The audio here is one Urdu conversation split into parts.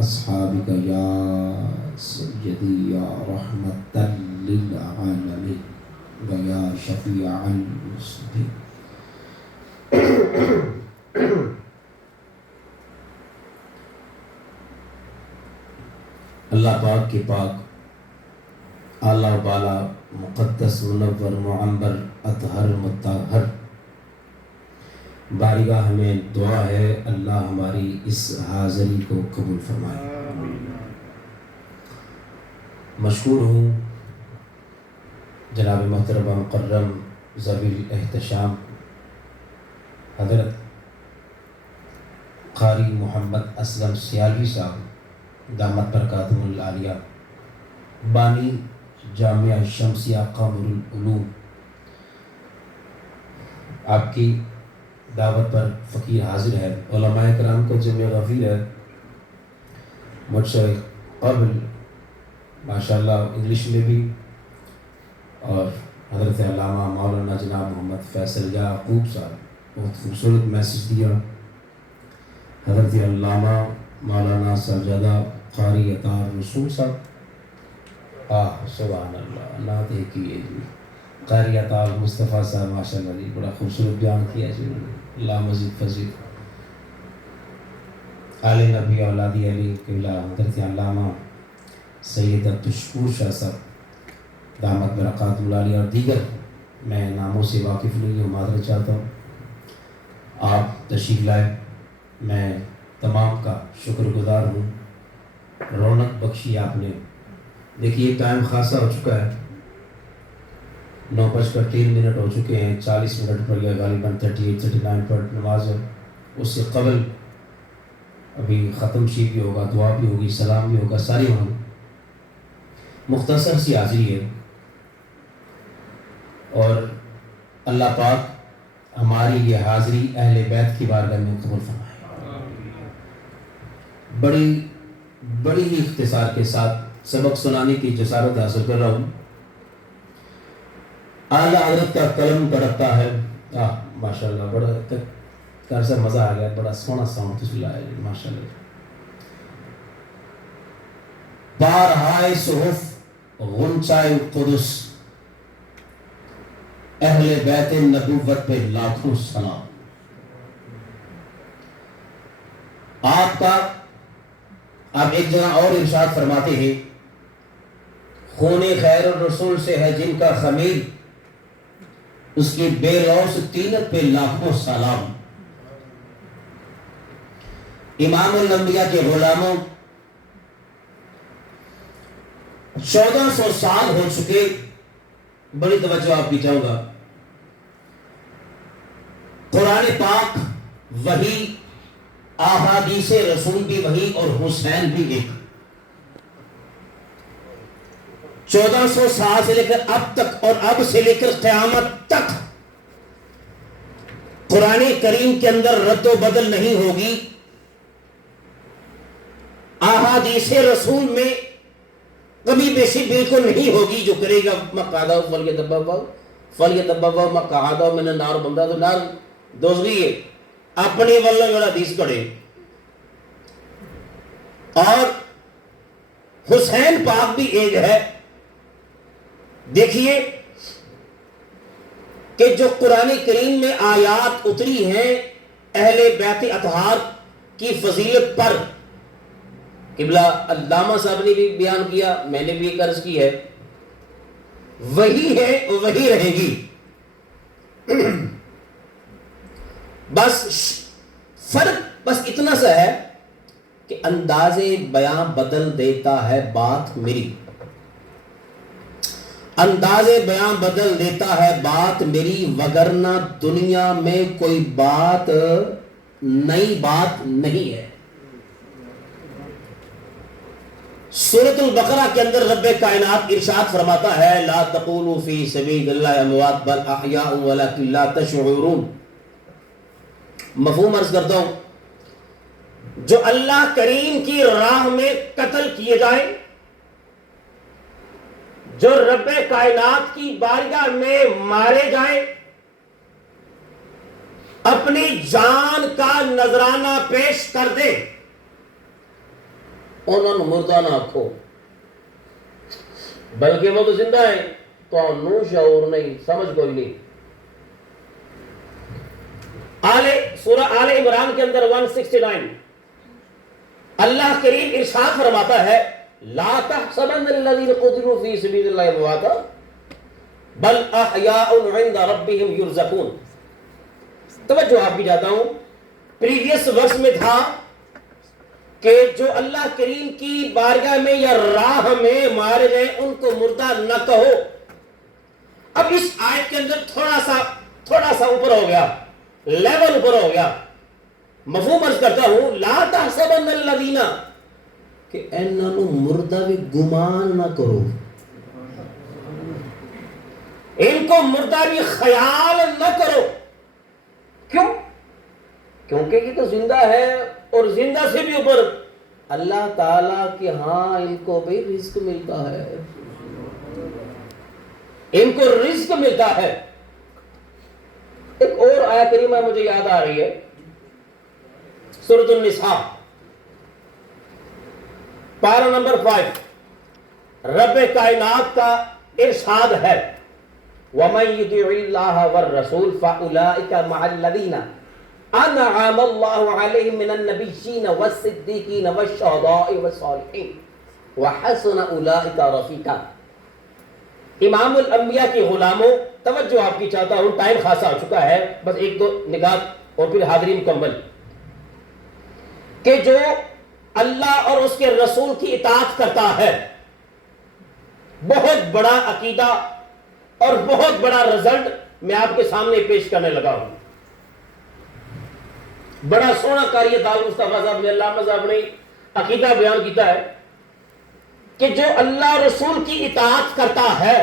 اصحابک یا سیدی یا رحمت للعالمین و یا شفیع المسلمین۔ اللہ پاک کے پاک اعلیٰ بالا مقدس منور معمبر اطہر مطہر بارگاہ میں دعا ہے اللہ ہماری اس حاضری کو قبول فرمائے۔ مشکور ہوں جناب محترمہ مکرم ذوی الاحتشام حضرت قاری محمد اسلم سیالوی صاحب دامت برکاتہم العالیہ، بانی جامعہ شمسیہ قمر العلوم، آپ کی دعوت پر فقیر حاضر ہے۔ علماء کرام کو جمع غفیر ہے، مجھ سے قبل ماشاءاللہ انگلش میں بھی، اور حضرت علامہ مولانا جناب محمد فیصل یعقوب صاحب بہت خوبصورت میسج دیا۔ حضرت علامہ مولانا سرجادہ قاری اطہار رسول صاحب، سبحان اللہ، نعت ہے کی جی قاری اطہار مصطفیٰ صاحب ماشاءاللہ جی بڑا خوبصورت بیان کیا جی، اللہ مزید فضیل۔ آل نبی اولادی علی قبلہ حضرت علامہ سید عبدالشکور شاہ صاحب دامت برکاتہم العالیہ، اور دیگر میں ناموں سے واقف نہیں ہوں، معذرت چاہتا ہوں۔ آپ تشریف لائے، میں تمام کا شکر گزار ہوں، رونق بخشی آپ نے۔ دیکھیے ٹائم خاصا ہو چکا ہے، 9:03 ہو چکے ہیں، 40 منٹ پر گیا غالباً 38-39 پر نماز ہے۔ اس سے قبل ابھی ختم شیف بھی ہوگا، دعا بھی ہوگی، سلام بھی ہوگا، ساری ہوگی۔ مختصر سی حاضری ہے، اور اللہ پاک ہماری یہ حاضری اہل بیت کی بارگاہ میں قبول فرمائے۔ بڑی ہی اختصار کے ساتھ سبق سنانے کی جسارت حاصل کر رہا ہوں۔ اعلیٰ حضرت کا قلم تڑپتا ہے، ماشاءاللہ بڑا کر سے مزہ آ گیا، بڑا سونا ساؤنڈ تشکیل آیا جی ماشاءاللہ۔ بارہائے صحف غنچائے قدس، اہل بیت نبوت پہ لاکھوں سلام۔ آپ کا آپ ایک جگہ اور ارشاد فرماتے ہیں، خون خیر الرسول سے ہے جن کا خمیر، اس کی بے لوث طینت پہ لاکھوں سلام۔ امام الانبیاء کے غلاموں 1400 سال ہو چکے، بڑی توجہ آپ کی چاہوں گا۔ قرآن پاک وحی، احادیث رسول بھی وحی، اور حسین بھی ایک۔ 1400 سال سے لے کر اب تک، اور اب سے لے کر قیامت تک قرآن کریم کے اندر رد و بدل نہیں ہوگی۔ احادیث رسول میں کمی بیشی بالکل نہیں ہوگی۔ جو کرے گا مقعدہ فلیتبوأ مقعدہ من النار، بندہ تو نار دوزخی ہے، اپنی واللہ والا حدیث پڑھے۔ اور حسین پاک بھی ایک ہے۔ دیکھیے کہ جو قرآن کریم میں آیات اتری ہیں اہل بیت اطہار کی فضیلت پر، قبلہ علامہ صاحب نے بھی بیان کیا، میں نے بھی ایک عرض کی ہے، وہی ہے وہی رہے گی۔ بس فرق بس اتنا سا ہے کہ انداز بیان بدل دیتا ہے بات میری، انداز بیان بدل دیتا ہے بات میری، وگرنہ دنیا میں کوئی بات نئی بات نہیں ہے۔ سورۃ البقرہ کے اندر رب کائنات ارشاد فرماتا ہے، لا تقولوا فی سبیل اللہ اموات بل احیاء ولکن لا تشعرون۔ مفہوم عرض کرتا ہوں، جو اللہ کریم کی راہ میں قتل کیے جائیں، جو رب کائنات کی بارگاہ میں مارے جائیں، اپنی جان کا نذرانہ پیش کر دیں، انہوں نے مردہ نہ آکھو، بلکہ وہ تو زندہ ہیں، تو انہوں شعور نہیں، سمجھ کوئی نہیں۔ سورہ آل عمران کے اندر 169 اللہ کریم ارشاد فرماتا ہے لا تحسبن الذين قتلوا في سبيل الله امواتا بل احیاء عند ربهم يرزقون۔ توجہ آپ کی جاتا ہوں، پریویس ورس میں تھا کہ جو اللہ کریم کی بارگاہ میں یا راہ میں مارے گئے ان کو مردہ نہ کہو۔ اب اس آیت کے اندر تھوڑا سا اوپر ہو گیا، لیول اوپر ہو گیا۔ مفہوم عرض کرتا ہوں، لا تحسبن الذین، کہ انہوں مردہ بھی گمان نہ کرو، ان کو مردہ بھی خیال نہ کرو۔ کیوں؟ کیونکہ یہ تو زندہ ہے، اور زندہ سے بھی اوپر اللہ تعالیٰ کے ہاں ان کو بھی رزق ملتا ہے، ان کو رزق ملتا ہے۔ ایک اور آیت کریمہ مجھے یاد آ رہی ہے، سورۃ النساء پارہ نمبر 5، رب کائنات کا ارشاد ہے وَمَن يُطِعِ اللَّهَ وَالرَّسُولَ فَأُولَٰئِكَ مَعَ الَّذِينَ أَنْعَمَ اللَّهُ عَلَيْهِم مِّنَ النَّبِيِّينَ وَالصِّدِّيقِينَ وَالشُّهَدَاءِ وَالصَّالِحِينَ وَحَسُنَ أُولَٰئِكَ رَفِيقًا۔ امام الانبیاء کے غلاموں، توجہ آپ کی چاہتا ہوں، ٹائم خاصا ہو چکا ہے، بس ایک دو نگاہ اور پھر حاضری مکمل، کہ جو اللہ اور اس کے رسول کی اطاعت کرتا ہے، بہت بڑا عقیدہ اور بہت بڑا رزلٹ میں آپ کے سامنے پیش کرنے لگا ہوں۔ بڑا سونا کاری دار مصطفیٰ صاحب نے، علامہ صاحب نے عقیدہ بیان کیتا ہے کہ جو اللہ رسول کی اطاعت کرتا ہے،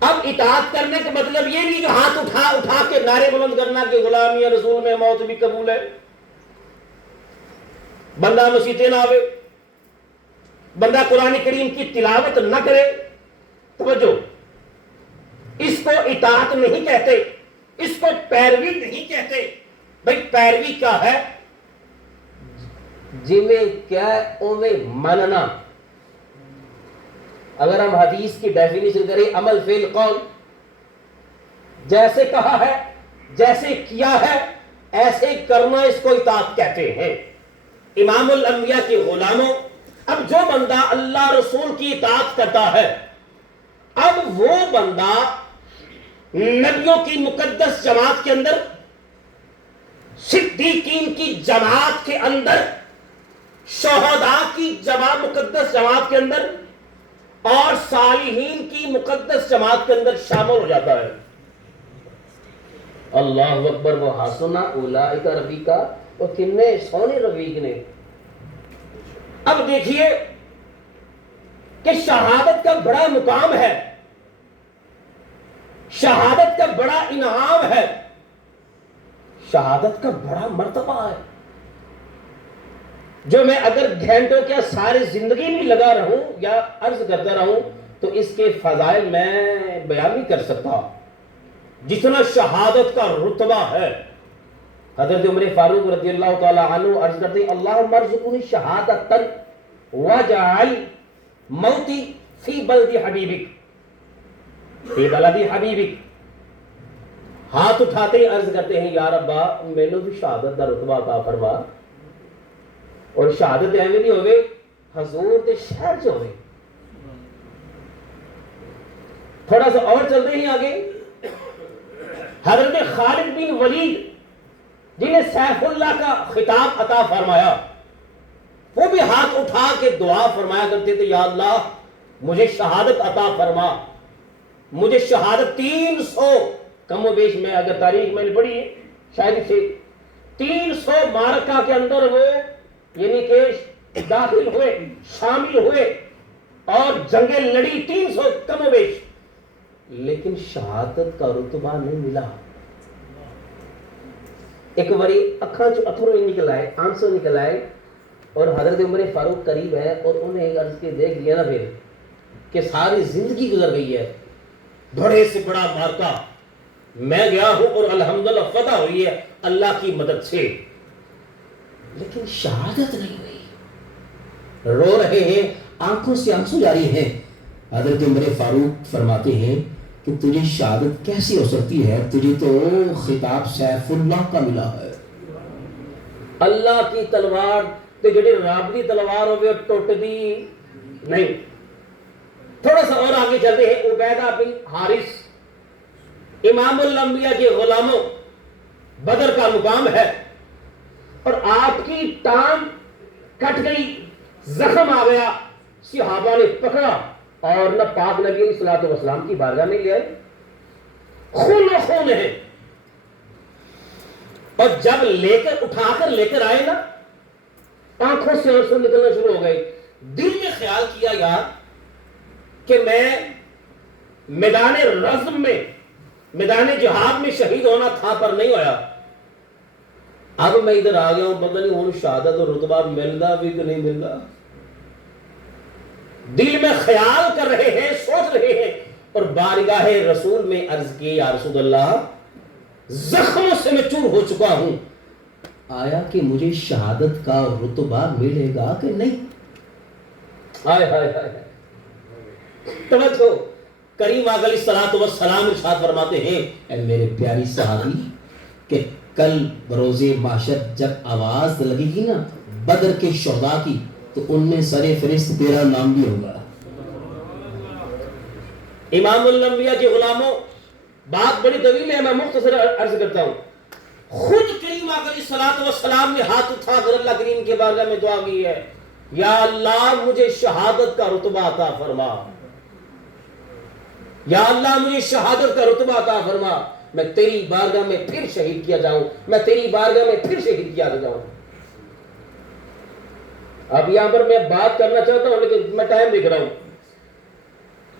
اب اطاعت کرنے کا مطلب یہ نہیں کہ ہاتھ اٹھا کے نعرے بلند کرنا کہ غلامی رسول میں موت بھی قبول ہے، بندہ مسیطے نہ آوے، بندہ قرآن کریم کی تلاوت نہ کرے۔ توجہ، اس کو اطاعت نہیں کہتے، اس کو پیروی نہیں کہتے۔ بھئی پیروی کیا ہے؟ جویں کیا اویں مننا۔ اگر ہم حدیث کی ڈیفینیشن کریں، عمل فعل قول، جیسے کہا ہے، جیسے کیا ہے، ایسے کرنا، اس کو اطاعت کہتے ہیں۔ امام الانبیاء کے غلاموں، اب جو بندہ اللہ رسول کی اطاعت کرتا ہے، اب وہ بندہ نبیوں کی مقدس جماعت کے اندر، صدیقین کی جماعت کے اندر، شہداء کی مقدس جماعت کے اندر اور صالحین کی مقدس جماعت کے اندر شامل ہو جاتا ہے۔ اللہ اکبر، وہ حسنا اولئک رفیقا، وہ کتنے سونے رفیق نے۔ اب دیکھیے کہ شہادت کا بڑا مقام ہے، شہادت کا بڑا انعام ہے، شہادت کا بڑا مرتبہ ہے، جو میں اگر گھنٹوں کیا ساری زندگی میں لگا رہوں یا عرض کرتا رہوں تو اس کے فضائل میں بیان نہیں کر سکتا، جتنا شہادت کا رتبہ ہے۔ حضرت عمر فاروق رضی اللہ تعالی عنہ عرض کرتے ہیں اللہم ارزقنی شہادتا واجعل موتی فی بلد حبیبک، فی بلد حبیبک۔ ہاتھ اٹھاتے ہی عرض کرتے ہیں یا ربا میں نے بھی شہادت دا رتبہ عطا فرما، اور شہادت ایویں دی ہوئے حضور دے شہر چ ہوئے۔ تھوڑا سا اور چلتے ہی آگے، حضرت خالد بن ولید جنہیں سیف اللہ کا خطاب عطا فرمایا، وہ بھی ہاتھ اٹھا کے دعا فرمایا کرتے تھے یا اللہ مجھے شہادت عطا فرما، مجھے شہادت 300 کم و بیش، میں اگر تاریخ میں نے پڑھی ہے شاید سے 300 معرکہ کے اندر وہ یعنی کہ داخل ہوئے، شامل ہوئے اور جنگیں لڑی 300 کم و بیش، لیکن شہادت کا رتبہ نہیں ملا۔ ایک باری اکھاں چ اتھرو نکل آئے، آنسو نکل آئے، اور حضرت عمر فاروق قریب ہے اور انہیں عرض کے دیکھ لیا نا پھر کہ ساری زندگی گزر گئی ہے، بڑے سے بڑا مارکا میں گیا ہوں اور الحمدللہ فتح ہوئی ہے اللہ کی مدد سے، لیکن شہادت نہیں ہوئی۔ رو رہے ہیں, آنکھوں سے آنسو جاری ہیں. حضرت عمر فاروق فرماتے ہیں کہ تجھے شہادت کیسی ہو سکتی ہے, تجھے تو خطاب سیف اللہ کا ملا ہے. اللہ کی تلوار تے جڑی رب دی تلوار ہوے ٹوٹ دی نہیں. تھوڑا سا اور آگے چلتے ہیں. عبیدہ بن حارث امام الانبیاء کے غلاموں, بدر کا مقام ہے, اور آپ کی ٹانگ کٹ گئی, زخم آ گیا. صحابہ نے پکڑا اور نہ پاک نبی علیہ الصلوۃ والسلام کی بارگاہ میں لے آئے. خون و خون ہے. اور جب اٹھا کر لے کر آئے نا, آنکھوں سے آنسو نکلنا شروع ہو گئے. دل میں خیال کیا یار کہ میں میدان رزم میں, میدان جہاد میں شہید ہونا تھا پر نہیں ہویا. اب میں ادھر آ گیا ہوں, پتہ نہیں ہوں شہادت اور رتبہ ملتا بھی کہ نہیں ملتا. دل میں خیال کر رہے ہیں, سوچ رہے ہیں, اور بارگاہ رسول میں عرض کی یا رسول اللہ, زخموں سے میں چور ہو چکا ہوں, آیا کہ مجھے شہادت کا رتبہ ملے گا کہ نہیں. ہائے ہائے ہائے. توجہ, کریم آقا علیہ الصلوۃ والسلام ارشاد فرماتے ہیں اے میرے پیاری صحابی کہ کل بروز محشر جب آواز لگے گی نا بدر کے شہداء کی, تو ان میں سر فہرست تیرا نام بھی ہوگا. امام الانبیاء کے غلاموں, بات بڑی طویل ہے, میں مختصر عرض کرتا ہوں. خود کریم آقا علیہ الصلوۃ والسلام نے ہاتھ اٹھا کر اللہ کریم کے بارگاہ میں دعا کی ہے, یا اللہ مجھے شہادت کا رتبہ عطا فرما, یا اللہ مجھے شہادت کا رتبہ عطا فرما, میں تیری بارگاہ میں پھر شہید کیا جاؤں, میں تیری بارگاہ میں پھر شہید کیا جاؤں. اب یہاں پر میں بات کرنا چاہتا ہوں لیکن میں ٹائم دیکھ رہا ہوں.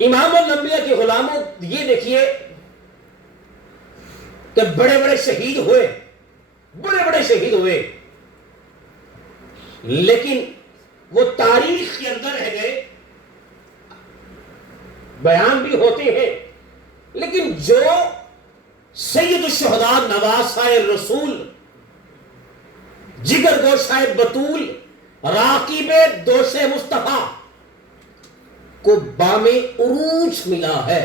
امام الانبیاء کے غلاموں, یہ دیکھیے کہ بڑے بڑے شہید ہوئے, بڑے بڑے شہید ہوئے, لیکن وہ تاریخ کے اندر رہ گئے, بیان بھی ہوتے ہیں, لیکن جو سید الشہداء نواسۂ رسول, جگر گوشہ بطول, راقب دوش مصطفیٰ کو بام عروج ملا ہے,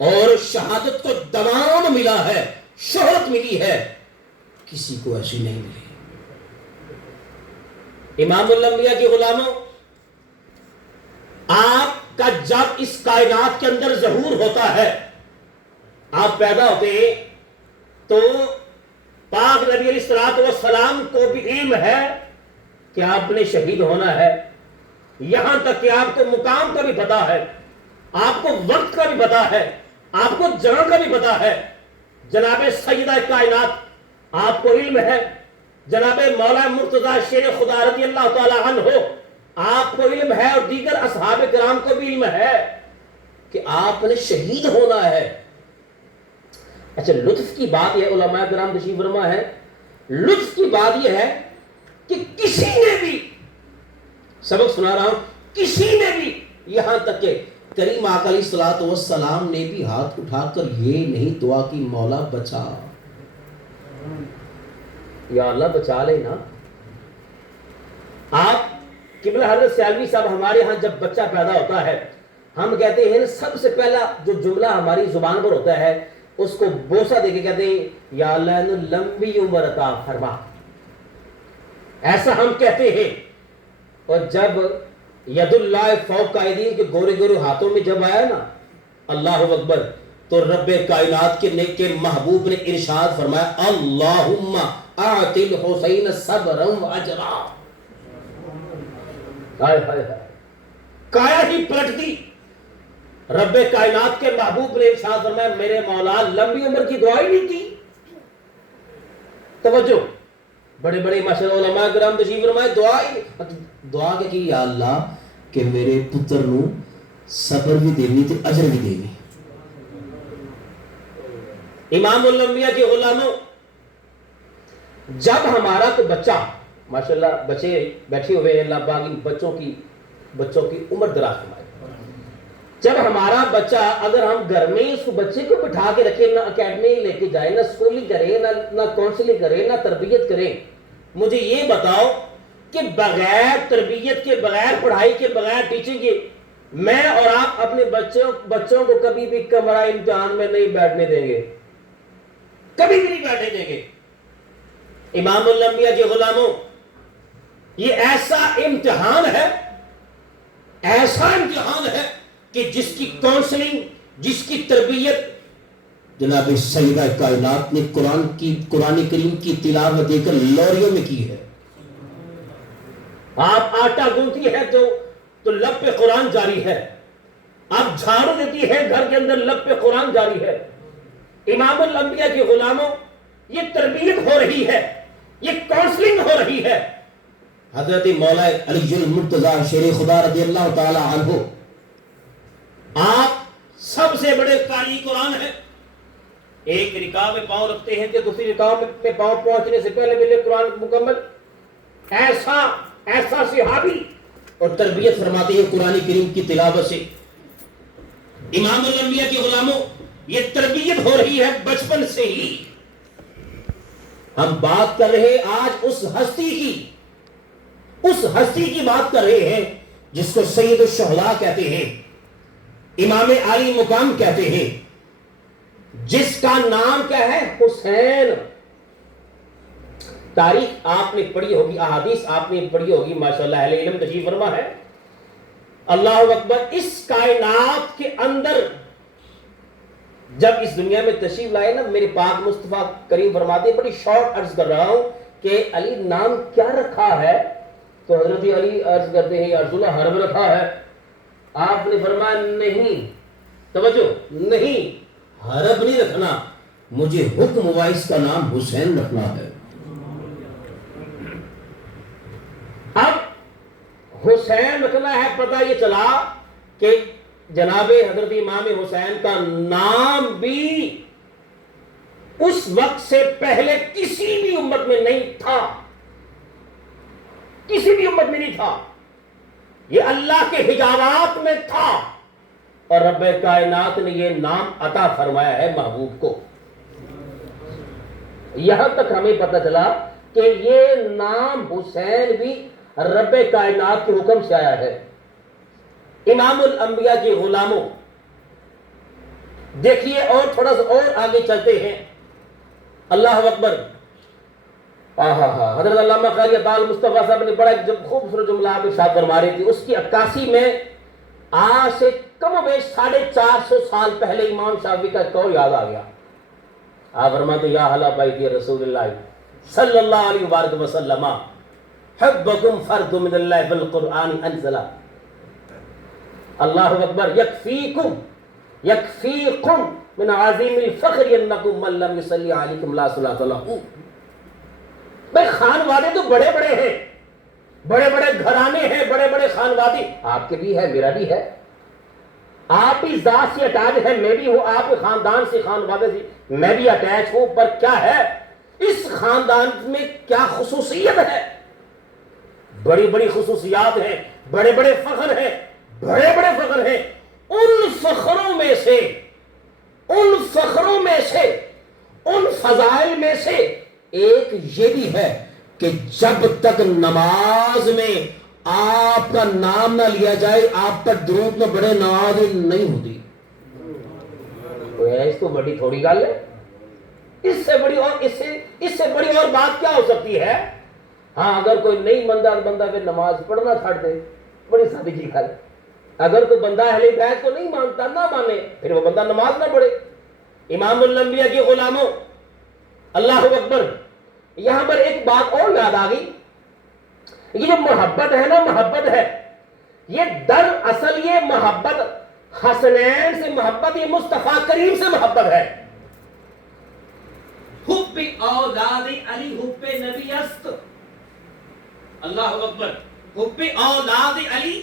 اور شہادت کو دوام ملا ہے, شہرت ملی ہے, کسی کو ایسی نہیں ملی. امام الانبیاء کے غلاموں, آپ کا جب اس کائنات کے اندر ظہور ہوتا ہے, آپ پیدا ہوتے ہیں تو پاک نبی علیہ الصلوۃ والسلام کو بھی علم ہے کہ آپ نے شہید ہونا ہے, یہاں تک کہ آپ کو مقام کا بھی پتا ہے, آپ کو وقت کا بھی پتا ہے, آپ کو جگہ کا بھی پتا ہے. جناب سیدہ کائنات آپ کو علم ہے, جناب مولا مرتضی شیر خدا رضی اللہ تعالی عنہ آپ کو علم ہے, اور دیگر اصحاب کرام کو بھی علم ہے کہ آپ نے شہید ہونا ہے. اچھا, لطف کی بات یہ, علماء کرام تشریف فرما ہے, لطف کی بات یہ ہے کہ کسی نے بھی, سبق سنا رہا ہوں, کسی نے بھی, یہاں تک کہ کریم آقا علیہ الصلوۃ والسلام نے بھی ہاتھ اٹھا کر یہ نہیں دعا کی مولا بچا, یا اللہ بچا لینا. آپ قبلہ حضرت سیالوی صاحب, ہمارے ہاں جب بچہ پیدا ہوتا ہے ہم کہتے ہیں سب سے پہلا جو جملہ ہماری زبان پر ہوتا ہے اس کو بوسہ دے کے کہتے ہیں یا اللہ لمبی عمر عطا فرما, ایسا ہم کہتے ہیں. اور جب ید اللہ فوق ایدیہم کے گورے گورے ہاتھوں میں جب آیا نا اللہ اکبر, تو رب کائنات کے نیک کے محبوب نے ارشاد فرمایا اللہم اعط الحسین صبرا واجرا. کایا ہی پلٹ دی, رب کائنات کے محبوب نے ارشاد فرمایا میرے مولا لمبی عمر کی دعا ہی نہیں کی. توجہ, بڑے بڑے ماشاءاللہ علماء کرام تشریف فرمائے, دعا کہ یا اللہ کہ میرے پتر نو صبر بھی دینی تے اجر بھی دینی. امام الانبیاء کے غلاموں, جب ہمارا تو بچہ, ماشاءاللہ بچے بیٹھے ہوئے ہیں, اللہ پاک بچوں کی عمر دراز فرمائے. جب ہمارا بچہ, اگر ہم گھر میں اس بچے کو بٹھا کے رکھیں, نہ اکیڈمی لے کے جائیں, نہ اسکولنگ کریں, نہ کاؤنسلنگ کریں, نہ تربیت کریں, مجھے یہ بتاؤ کہ بغیر تربیت کے، بغیر پڑھائی کے، بغیر ٹیچنگ کے میں اور آپ اپنے بچوں کو کبھی بھی کمرہ امتحان میں نہیں بیٹھنے دیں گے، کبھی بھی نہیں بیٹھنے دیں گے۔ امام الانبیاء کے غلاموں، یہ ایسا امتحان ہے، ایسا امتحان ہے کہ جس کی کاؤنسلنگ، جس کی تربیت جناب سیدہ کائنات نے قرآن کریم کی تلاوت دے کر لوریوں میں کی ہے۔ آپ آٹا گونتی ہے تو لب پہ قرآن جاری ہے، آپ جھاڑو دیتی ہے گھر کے اندر، لب پہ قرآن جاری ہے۔ امام الانبیاء کے غلاموں، یہ تربیت ہو رہی ہے، یہ کاؤنسلنگ ہو رہی ہے۔ حضرت مولا علی المرتضیٰ شیر خدا رضی اللہ تعالی عنہ، آپ سب سے بڑے قاری قرآن ہیں۔ ایک رکاع میں پاؤں رکھتے ہیں کہ دوسری رکاع میں پاؤں پہنچنے سے پہلے ملے قرآن مکمل، ایسا صحابی، اور تربیت فرماتے ہیں قرآن کریم کی تلاوت سے۔ امام الانبیاء کے غلاموں، یہ تربیت ہو رہی ہے بچپن سے ہی۔ ہم بات کر رہے آج اس ہستی کی بات کر رہے ہیں جس کو سید الشہداء کہتے ہیں، امام عالی مقام کہتے ہیں، جس کا نام کیا ہے؟ حسین۔ تاریخ آپ نے پڑھی ہوگی، احادیث آپ نے پڑھی ہوگی، ماشاءاللہ اہل علم تشریف فرما ہے۔ اللہ اکبر، اس کائنات کے اندر جب اس دنیا میں تشریف لائے نا، میرے پاک مصطفیٰ کریم فرماتے ہیں، بڑی شارٹ عرض کر رہا ہوں کہ علی نام کیا رکھا ہے؟ تو حضرت علی عرض کرتے ہیں یا رسول اللہ حرب رکھا ہے۔ آپ نے فرمایا نہیں، توجہ، نہیں، حرب نہیں رکھنا، مجھے حکم ہوا اس کا نام حسین رکھنا ہے۔ اب حسین رکھنا ہے، پتہ یہ چلا کہ جناب حضرت امام حسین کا نام بھی اس وقت سے پہلے کسی بھی امت میں نہیں تھا، کسی بھی امت میں نہیں تھا، یہ اللہ کے حجابات میں تھا، اور رب کائنات نے یہ نام عطا فرمایا ہے محبوب کو۔ یہاں تک ہمیں پتہ چلا کہ یہ نام حسین بھی رب کائنات کے حکم سے آیا ہے۔ امام الانبیاء کے غلاموں، دیکھیے اور تھوڑا سا اور آگے چلتے ہیں۔ اللہ اکبر، حضرت علامہ قاری عطا مصطفیٰ صاحب نے بڑا ایک خوبصورت جملہ آپ ارشاد فرما رہی تھی، اس کی عکاسی میں آج سے کم و بیش 450 سال پہلے امام شافعی کا قول یاد آ گیا۔ آپ فرماتے یا اہل بیت رسول اللہ صلی اللہ علیہ وآلہ وسلم حبکم فرد من اللہ بالقرآن انزلہ۔ اللہ اکبر، یکفیکم من عظیم الفخر انکم من لم یصلی علیکم لا صلاۃ لہ۔ بھئی خانوادے تو بڑے بڑے ہیں، بڑے بڑے گھرانے ہیں، بڑے بڑے خانوادے، آپ کے بھی ہے، میرا بھی ہے، آپ بھی ذات سے اٹیچ ہے، میں بھی ہوں، آپ کے خاندان سے، خانوادے سے میں بھی اٹیچ ہوں، پر کیا ہے اس خاندان میں کیا خصوصیت ہے؟ بڑی بڑی خصوصیات ہیں، بڑے بڑے فخر ہیں، بڑے بڑے فخر ہیں۔ ان فخروں میں سے، ان فضائل میں سے ایک یہ بھی ہے کہ جب تک نماز میں آپ کا نام نہ لیا جائے، آپ پر درود نہ پڑھے، نماز نہیں ہوتی۔ اس تو بڑی تھوڑی گل ہے، اس سے بڑی اور بات کیا ہو سکتی ہے؟ ہاں، اگر کوئی نہیں بندہ پھر نماز پڑھنا چھوڑ دے، بڑی سادی جی ہے۔ اگر کوئی بندہ اہل بیت کو نہیں مانتا، نہ مانے، پھر وہ بندہ نماز نہ پڑھے۔ امام الانبیاء کے غلاموں، اللہ اکبر، یہاں پر ایک بات اور یاد آ گئی، یہ جو محبت ہے نا، محبت ہے، یہ دراصل یہ محبت حسنین سے محبت، یہ مصطفیٰ کریم سے محبت ہے۔ حب اولاد علی حب نبی است، اللہ اکبر، حب اولاد علی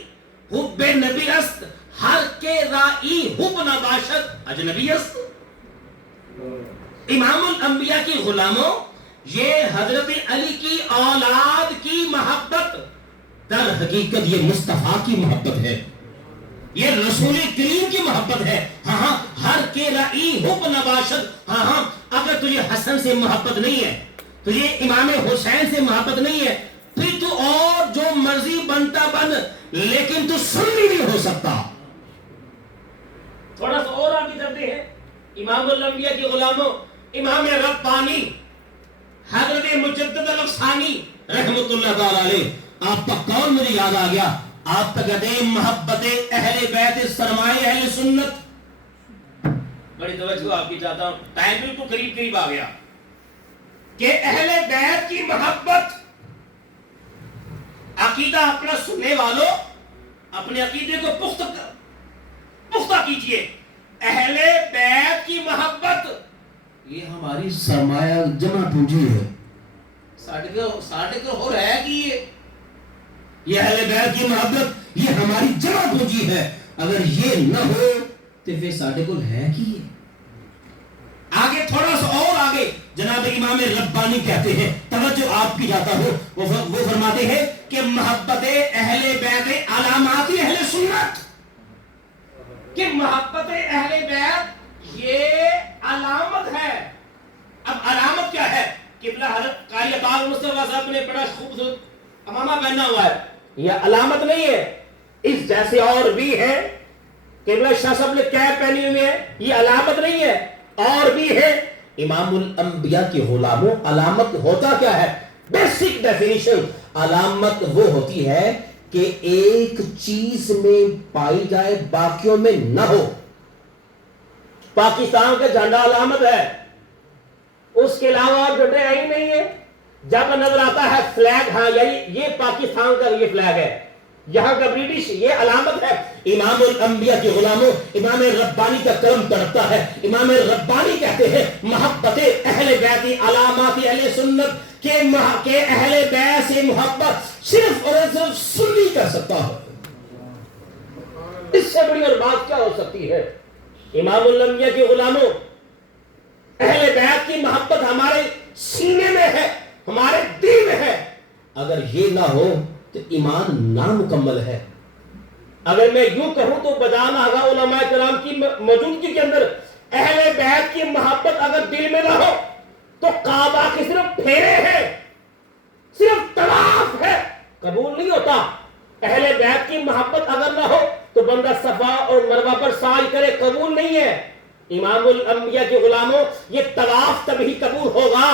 حب نبی است، ہر کے رائی حب نباشد اجنبی است۔ امام الانبیاء کی غلاموں، یہ حضرت علی کی اولاد کی محبت در حقیقت یہ مصطفیٰ کی محبت ہے، یہ رسول کریم کی محبت ہے۔ ہاں، ہر کے رائی حب نباشد، ہاں، اگر تجھے حسن سے محبت نہیں ہے، تجھے امام حسین سے محبت نہیں ہے، پھر تو اور مرضی بنتا بن، لیکن تو سنی نہیں ہو سکتا. تھوڑا سا اور آگے چلتے ہیں. امام الانبیاء کے غلاموں، امام ربانی حضرت مجدد الاغصانی رحمت اللہ تعالی علیہ، آپ کا قول مجھے یاد آ گیا. آپ کا کہتے ہیں محبت اہل بیت سرمایہ اہل سنت. بڑی توجہ آپ کی چاہتا ہوں، ٹائم بالکل قریب قریب آ گیا کہ اہل بیت کی محبت. عقیدہ اپنا سننے والوں اپنے عقیدے کو پختہ کیجئے. اہل بیت کی محبت یہ ہماری سرمایہ جمع پونجی ہے. ساڑھے کو ہو رہا ہے کہ یہ اہل بیت کی محبت یہ ہماری جمع پونجی ہے. اگر یہ نہ ہو تو پھر ساڑھے کو ہے کہ یہ. آگے تھوڑا سا اور آگے جناب امام ربانی کہتے ہیں، توجہ آپ کی جاتا ہو، وہ فرماتے ہیں کہ محبت اہل بیت علامات اہل سنت، کہ محبت اہل بیت یہ علامت ہے. اب علامت کیا ہے؟ قبلہ حضرت قاری عطا مصطفیٰ صاحب نے بڑا خوبصورت امامہ پہنا ہوا ہے. یہ علامت نہیں ہے، اس جیسے اور بھی ہیں. قبلہ شاہ صاحب نے کیپ پہنی ہوئی ہے، یہ علامت نہیں ہے، اور بھی ہے. امام الانبیاء کے غلاموں، علامت ہوتا کیا ہے؟ بیسک ڈیفینیشن، علامت وہ ہوتی ہے کہ ایک چیز میں پائی جائے باقیوں میں نہ ہو. پاکستان کا جھنڈا علامت ہے، اس کے علاوہ اور جھنڈے ہی نہیں ہے. جب نظر آتا ہے فلیگ، ہاں یہ پاکستان کا یہ فلیگ ہے، یہاں کا برٹش، یہ علامت ہے. امام الانبیاء کے غلاموں، امام ربانی کا کرم تڑپتا ہے. امام ربانی کہتے ہیں محبت اہل بیت علامات اہل سنت، کہ اہل بیت سے محبت صرف اور صرف سنی کر سکتا ہے. اس سے بڑی اور بات کیا ہو سکتی ہے؟ امام الانبیاء کے غلاموں، اہل بیت کی محبت ہمارے سینے میں ہے، ہمارے دل میں ہے. اگر یہ نہ ہو تو ایمان نامکمل ہے. اگر میں یوں کہوں تو بجانا آگا علماء کرام کی موجودگی کے اندر اہل بیت کی محبت اگر دل میں نہ ہو تو کعبہ کے صرف پھیرے ہیں، صرف طواف ہے، قبول نہیں ہوتا. اہل بیت کی محبت اگر نہ ہو تو بندہ صفا اور مروہ پر سعی کرے، قبول نہیں ہے. امام الانبیاء کے غلاموں، یہ طواف تبھی قبول ہوگا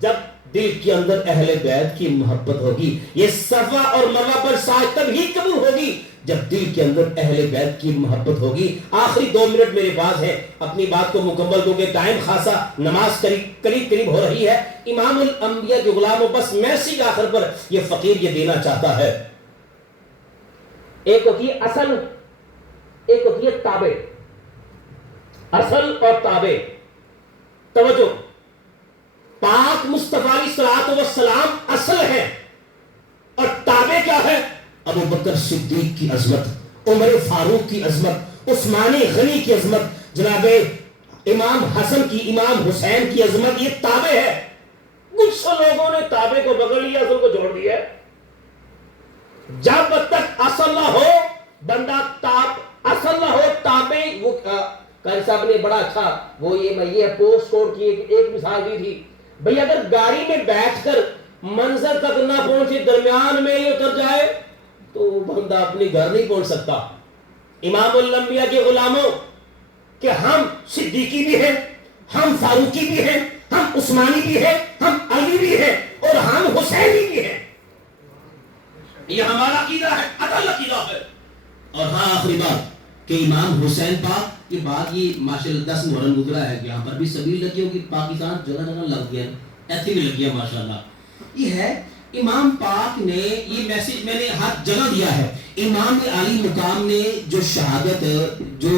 جب دل کے اندر اہل بیت کی محبت ہوگی. یہ صفا اور مروہ پر سعی تبھی قبول ہوگی جب دل کے اندر اہل بیت کی محبت ہوگی. آخری 2 منٹ میرے پاس ہے، اپنی بات کو مکمل کیونکہ ٹائم خاصا، نماز قریب ہو رہی ہے. امام الانبیاء کے غلاموں، بس میسیج آخر پر یہ فقیر یہ دینا چاہتا ہے. ایک ہوتی ہے اصل، ایک ہوتی ہے تابع. اصل اور تابع، توجہ، پاک مصطفیٰ علیہ الصلوۃ والسلام اصل ہے، اور تابع کیا ہے؟ ابو بکر صدیق کی عظمت، عمر فاروق کی عظمت، عثمان غنی کی عظمت، جناب امام حسن کی، امام حسین کی عظمت، یہ تابع ہے. کچھ لوگوں نے تابع کو پکڑ لیا، اصل کو چھوڑ دیا. جب تک اصل نہ ہو بندہ اصل نہ ہو تابع. وہ قاری صاحب نے بڑا اچھا وہ یہ پوسٹ کوڈ کی ایک مثال دی تھی. بھئی اگر گاڑی میں بیٹھ کر منظر تک نہ پہنچے، درمیان میں ہی اتر جائے تو بندہ اپنی گھر نہیں پہنچ سکتا. امام الانبیاء کے غلاموں، کہ ہم صدیقی بھی ہیں، ہم فاروقی بھی ہیں، ہم عثمانی بھی ہیں، ہم علی بھی ہیں، اور ہم حسینی بھی ہیں. یہ ہمارا عقیدہ ہے، عدل عقیدہ ہے. اور ہاں آخری بات کہ امام حسین پاک، یہ بات یہ ماشاءاللہ 10 محرم گزرا ہے کہ یہاں پر بھی سبیل لگی ہوگی، پاکستان جگہ جگہ لگ گیا، ایتھی بھی لگ گیا ماشاءاللہ. یہ ہے امام پاک نے یہ میسج میں نے ہر جگہ دیا ہے. امام علی مقام نے جو شہادت، جو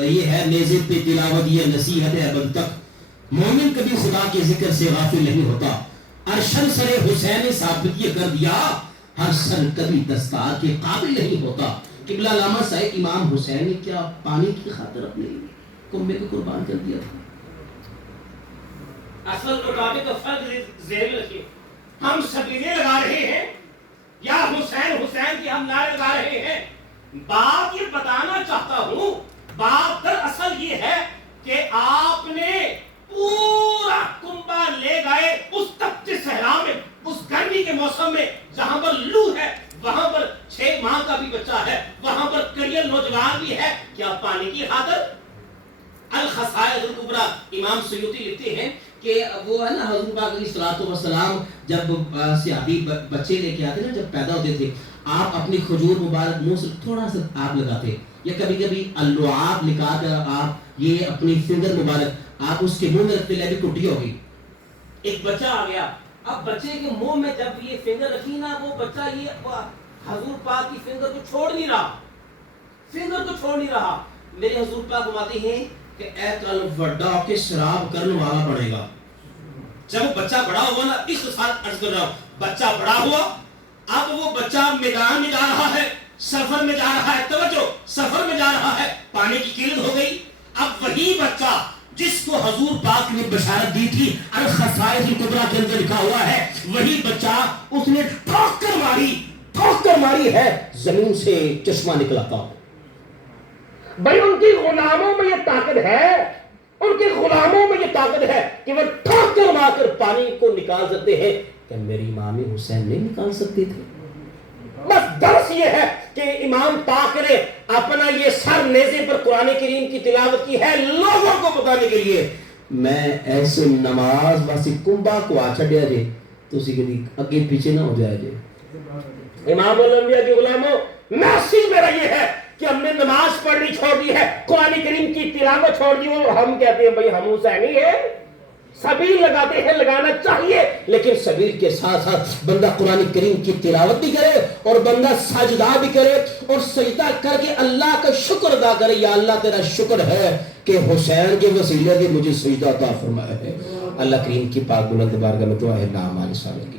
یہ ہے نیزے پہ تلاوت، یہ نصیحت ہے ابد تک، مومن کبھی خدا کے ذکر سے غافل نہیں ہوتا. ارشد سر حسین نے ثابت یہ کر دیا، ہر سر کبھی دستار کے قابل نہیں ہوتا. قبلہ علامہ صاحب امام حسین نے کیا پانی کی خاطر اپنے کنبے کو قربان کر دیا تھا. اصل مقابلے کا فرق ذہن رکھیے. ہم شبیریں لگا رہے ہیں یا حسین حسین کی ہم نعرے لگا رہے ہیں. بات یہ بتانا چاہتا ہوں، بات در اصل یہ ہے کہ آپ نے پورا کنبہ لے گئے اس تپتی صحرا میں، اس گرمی کے موسم میں جہاں پر لو ہے، وہاں پر 6 ماہ کا بھی بچہ ہے، وہاں پر کڑیل نوجوان بھی ہے، کیا پانی کی خاطر؟ الخصائص الکبریٰ امام سیوطی لکھتے ہیں کہ وہ ہے نا حضور پاک علیہ الصلوۃ والسلام جب صحابی بچے لے کے آتے نا، جب پیدا ہوتے تھے، آپ اپنی کھجور مبارک منہ سے تھوڑا سا آپ لگاتے، یا کبھی کبھی اللعاب نکال کر آپ یہ اپنی فنگر مبارک آپ اس کے منہ میں رکھتے، لے ٹوٹی ہوگی، ایک بچہ آ گیا، اب بچے کے منہ میں جب یہ فنگر رکھی نا، وہ بچہ یہ حضور پاک کی فنگر کو چھوڑ نہیں رہا، فنگر کو چھوڑ نہیں رہا۔ میرے حضور پاک فرماتے ہیں کہ اے کل وڈا کے شراب کرنے والا بنے گا۔ جب وہ بچہ بڑا ہوا نا، اس ساتھ عرض کر رہا ہوں، بچہ بڑا ہوا، اب وہ بچہ میدان میں جا رہا ہے، سفر میں جا رہا ہے، توجہ، سفر میں جا رہا ہے، پانی کی قلت ہو گئی، اب وہی بچہ جس کو حضور پاک نے بشارت دی تھی الخصائص الکبریٰ کے اندر لکھا ہوا ہے، وہی بچہ اس نے ٹھوکر ماری ہے، زمین سے چشمہ نکلا تھا۔ بھائی ان کی غلاموں میں یہ طاقت ہے، ان کے غلاموں میں یہ طاقت ہے کہ وہ ٹھوکر مار کر پانی کو نکال سکتے ہیں، کہ میری امام حسین نہیں نکال سکتے تھے۔ بس درس یہ ہے کہ امام پاک نے اپنا یہ سر نیزے پر قرآن کریم کی تلاوت کی ہے لوگوں کو بتانے کے لیے، میں ایسے نماز واسے کنبا کو چھڈیا جے تو اسی کے اگے پیچھے نہ ہو جائے جے۔ امام الانبیاء کے غلاموں، میسیج میرا یہ ہے کہ ہم نے نماز پڑھنی چھوڑ دی ہے، قرآن کریم کی تلاوت چھوڑ دی، اور ہم کہتے ہیں بھائی ہم حسینی ہیں، سبیل لگاتے ہیں، لگانا چاہیے، لیکن سبیل کے ساتھ ساتھ بندہ قرآن کریم کی تلاوت بھی کرے اور بندہ سجدہ بھی کرے اور سجدہ کر کے اللہ کا شکر ادا کرے، یا اللہ تیرا شکر ہے کہ حسین کے وسیلے سے مجھے سجدہ عطا فرمایا ہے۔ اللہ کریم کی پاک بلند بارگاہ میں دعا ہے اللہ ہمارے سامنے کی